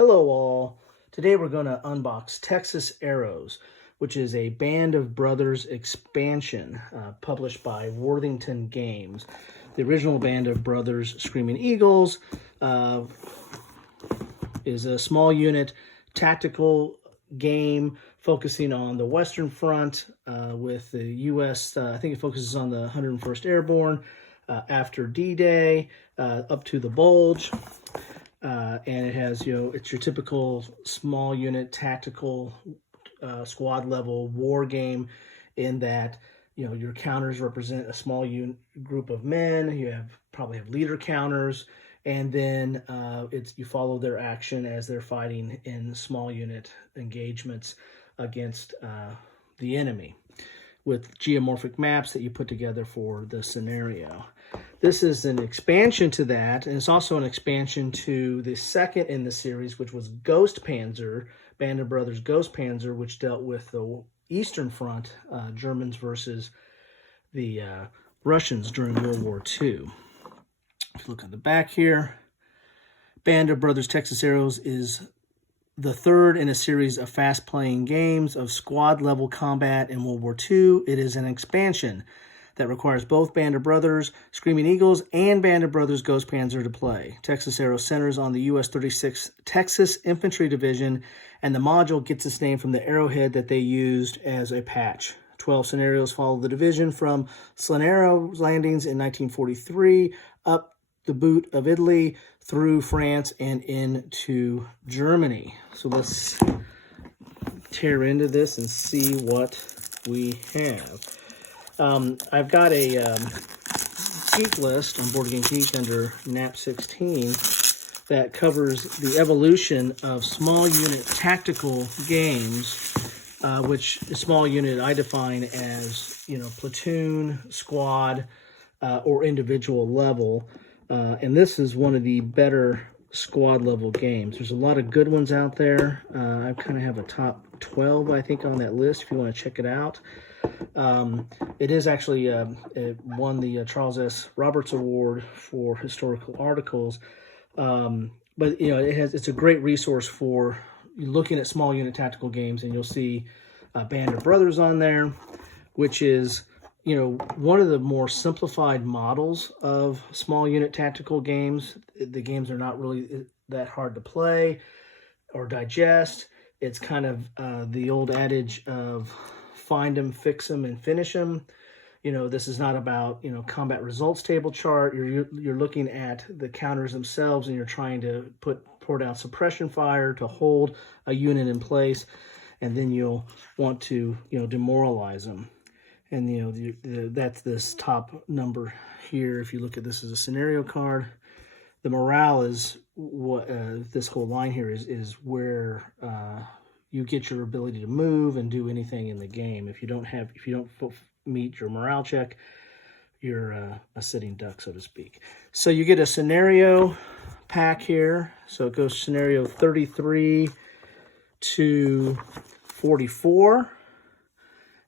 Hello all. Today we're going to unbox Texas Arrows, which is a Band of Brothers expansion published by Worthington Games. The original Band of Brothers Screaming Eagles is a small unit tactical game focusing on the Western Front with the U.S. I think it focuses on the 101st Airborne after D-Day up to the Bulge. And it has, it's your typical small unit tactical squad level war game in that, your counters represent a small group of men. You probably have leader counters, and then you follow their action as they're fighting in small unit engagements against the enemy, with geomorphic maps that you put together for the scenario. This is an expansion to that, and it's also an expansion to the second in the series, which was Ghost Panzer, Band of Brothers Ghost Panzer, which dealt with the Eastern Front, Germans versus the Russians during World War II. If you look at the back here, Band of Brothers Texas Arrows is the third in a series of fast-playing games of squad-level combat in World War II. It is an expansion that requires both Band of Brothers Screaming Eagles and Band of Brothers Ghost Panzer to play. Texas Arrows centers on the U.S. 36th Texas Infantry Division, and the module gets its name from the arrowhead that they used as a patch. 12 scenarios follow the division from Slanero landings in 1943 up the boot of Italy through France and into Germany. So let's tear into this and see what we have. I've got a geek list on Board Game Geek under NAP 16 that covers the evolution of small unit tactical games, which small unit I define as, platoon, squad, or individual level. And this is one of the better squad level games. There's a lot of good ones out there. I kind of have a top 12, I think, on that list if you want to check it out. It is actually, it won the Charles S. Roberts Award for historical articles. But, it's a great resource for looking at small unit tactical games, and you'll see Band of Brothers on there, which is, one of the more simplified models of small unit tactical games. The games are not really that hard to play or digest. It's kind of the old adage of find them, fix them, and finish them. This is not about, combat results table chart. You're looking at the counters themselves, and you're trying to pour down suppression fire to hold a unit in place, and then you'll want to, demoralize them. And, that's this top number here. If you look at this as a scenario card, the morale is what this whole line here is where you get your ability to move and do anything in the game. If you don't meet your morale check, you're a sitting duck, so to speak. So you get a scenario pack here. So it goes scenario 33 to 44.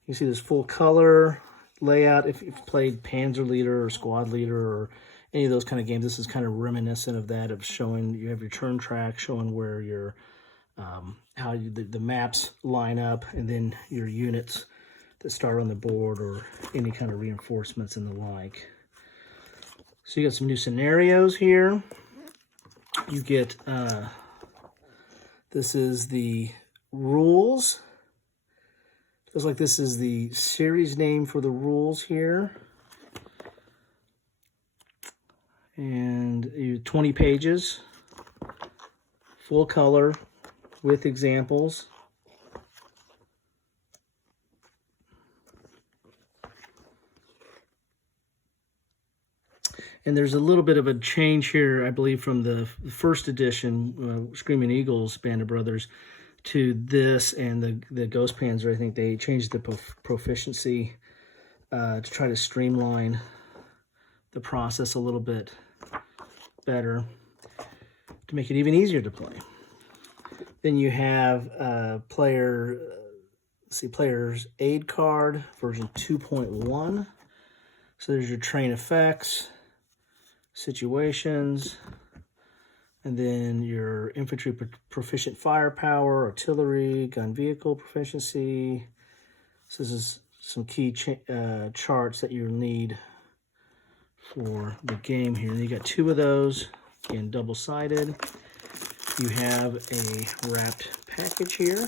You see this full color layout. If you've played Panzer Leader or Squad Leader or any of those kind of games, this is kind of reminiscent of that, of showing you have your turn track, showing where your the maps line up, and then your units that start on the board or any kind of reinforcements and the like. So you got some new scenarios here. You get, this is the rules. Looks like this is the series name for the rules here. And 20 pages, full color with examples. And there's a little bit of a change here, I believe, from the first edition, Screaming Eagles, Band of Brothers, to this and the Ghost Panzer. I think they changed the proficiency to try to streamline the process a little bit better to make it even easier to play. Then you have player's aid card, version 2.1. So there's your train effects, situations, And then your infantry proficient firepower, artillery, gun vehicle proficiency. So this is some key charts that you'll need for the game here. And you got 2 of those, again, double-sided. You have a wrapped package here.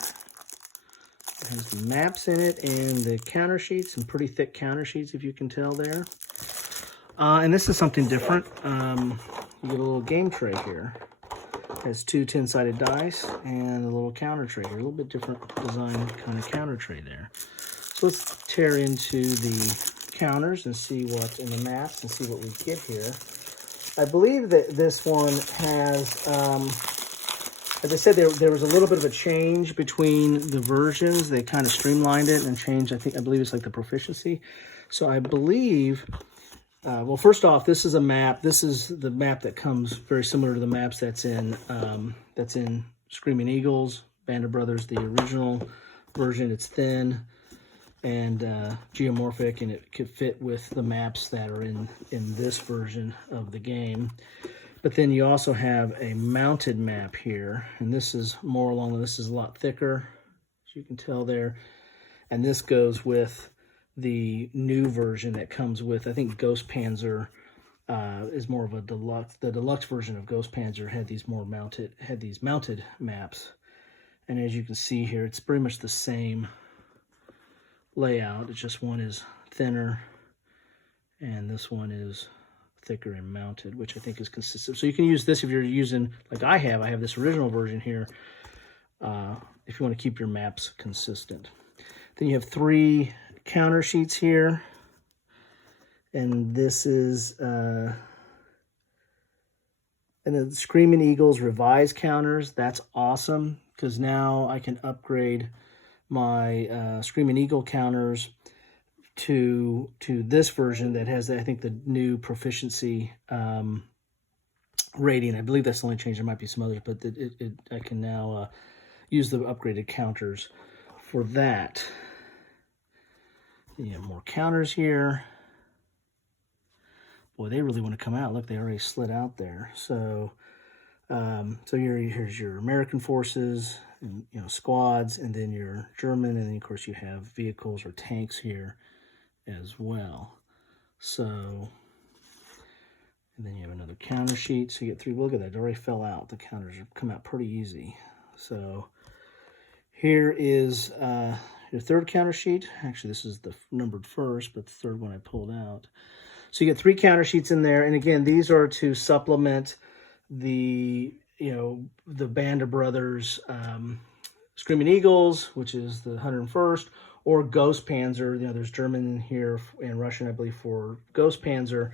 It has the maps in it and the counter sheets, some pretty thick counter sheets, if you can tell there. And this is something different. You get a little game tray here. It has 2 10-sided dice and a little counter tray here. A little bit different design kind of counter tray there. So let's tear into the counters and see what in the maps and see what we get here. I believe that this one has, as I said, there was a little bit of a change between the versions. They kind of streamlined it and changed, I believe it's like the proficiency. So I believe, well, first off, this is a map. This is the map that comes very similar to the maps that's in Screaming Eagles, Band of Brothers, the original version. It's thin and geomorphic, and it could fit with the maps that are in this version of the game. But then you also have a mounted map here, and this is more along, this is a lot thicker, as you can tell there. And this goes with the new version that comes with, I think Ghost Panzer is more of a deluxe. The deluxe version of Ghost Panzer had these mounted maps. And as you can see here, it's pretty much the same layout. It's just one is thinner and this one is thicker and mounted, which I think is consistent. So you can use this if you're using, like I have this original version here, if you want to keep your maps consistent. Then you have 3 counter sheets here, and this is and the Screaming Eagles revised counters. That's awesome, because now I can upgrade my Screaming Eagle counters to this version that has, I think, the new proficiency rating. I believe that's the only change. There might be some others, but I can now use the upgraded counters for that. You have more counters here. Boy, they really want to come out. Look, they already slid out there. So, here's your American forces, and squads, and then your German, and then of course you have vehicles or tanks here as well. So, and then you have another counter sheet. So you get 3. Look at that, it already fell out. The counters have come out pretty easy. So here is your 3rd counter sheet. Actually, this is the numbered first, but the 3rd one I pulled out. So you get 3 counter sheets in there. And again, these are to supplement the, the Band of Brothers Screaming Eagles, which is the 101st, or Ghost Panzer. There's German in here and Russian, I believe, for Ghost Panzer,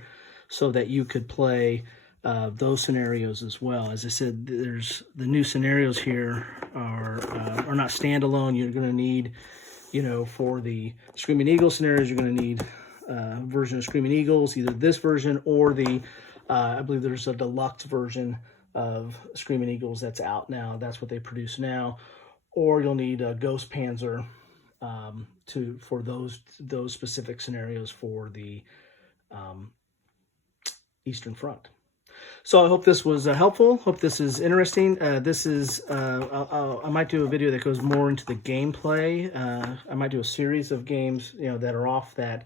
so that you could play those scenarios as well. As I said, there's the new scenarios here are not standalone. You're going to need, for the Screaming Eagles scenarios, you're going to need a version of Screaming Eagles, either this version or the, I believe there's a deluxe version of Screaming Eagles that's out now. That's what they produce now. Or you'll need a Ghost Panzer for those specific scenarios for the Eastern Front. So I hope this was helpful. Hope this is interesting. This is I might do a video that goes more into the gameplay. I might do a series of games that are off that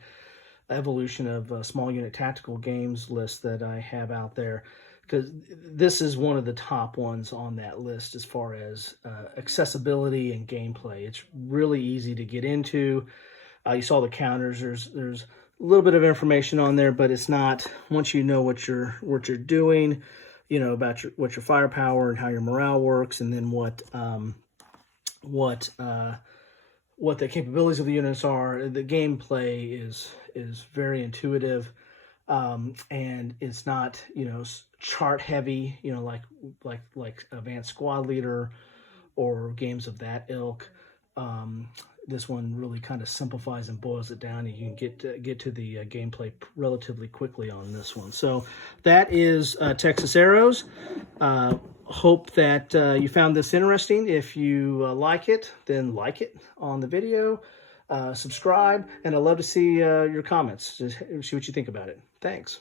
evolution of small unit tactical games list that I have out there, because this is one of the top ones on that list as far as accessibility and gameplay. It's really easy to get into. You saw the counters. There's a little bit of information on there, but it's not, once you know what you're doing, about what your firepower and how your morale works, and then what the capabilities of the units are. The gameplay is very intuitive, and it's not chart heavy, like Advanced Squad Leader or games of that ilk. This one really kind of simplifies and boils it down, and you can get to the gameplay relatively quickly on this one. So that is Texas Arrows. Hope that you found this interesting. If you like it, then like it on the video, subscribe, and I'd love to see your comments. Just see what you think about it. Thanks.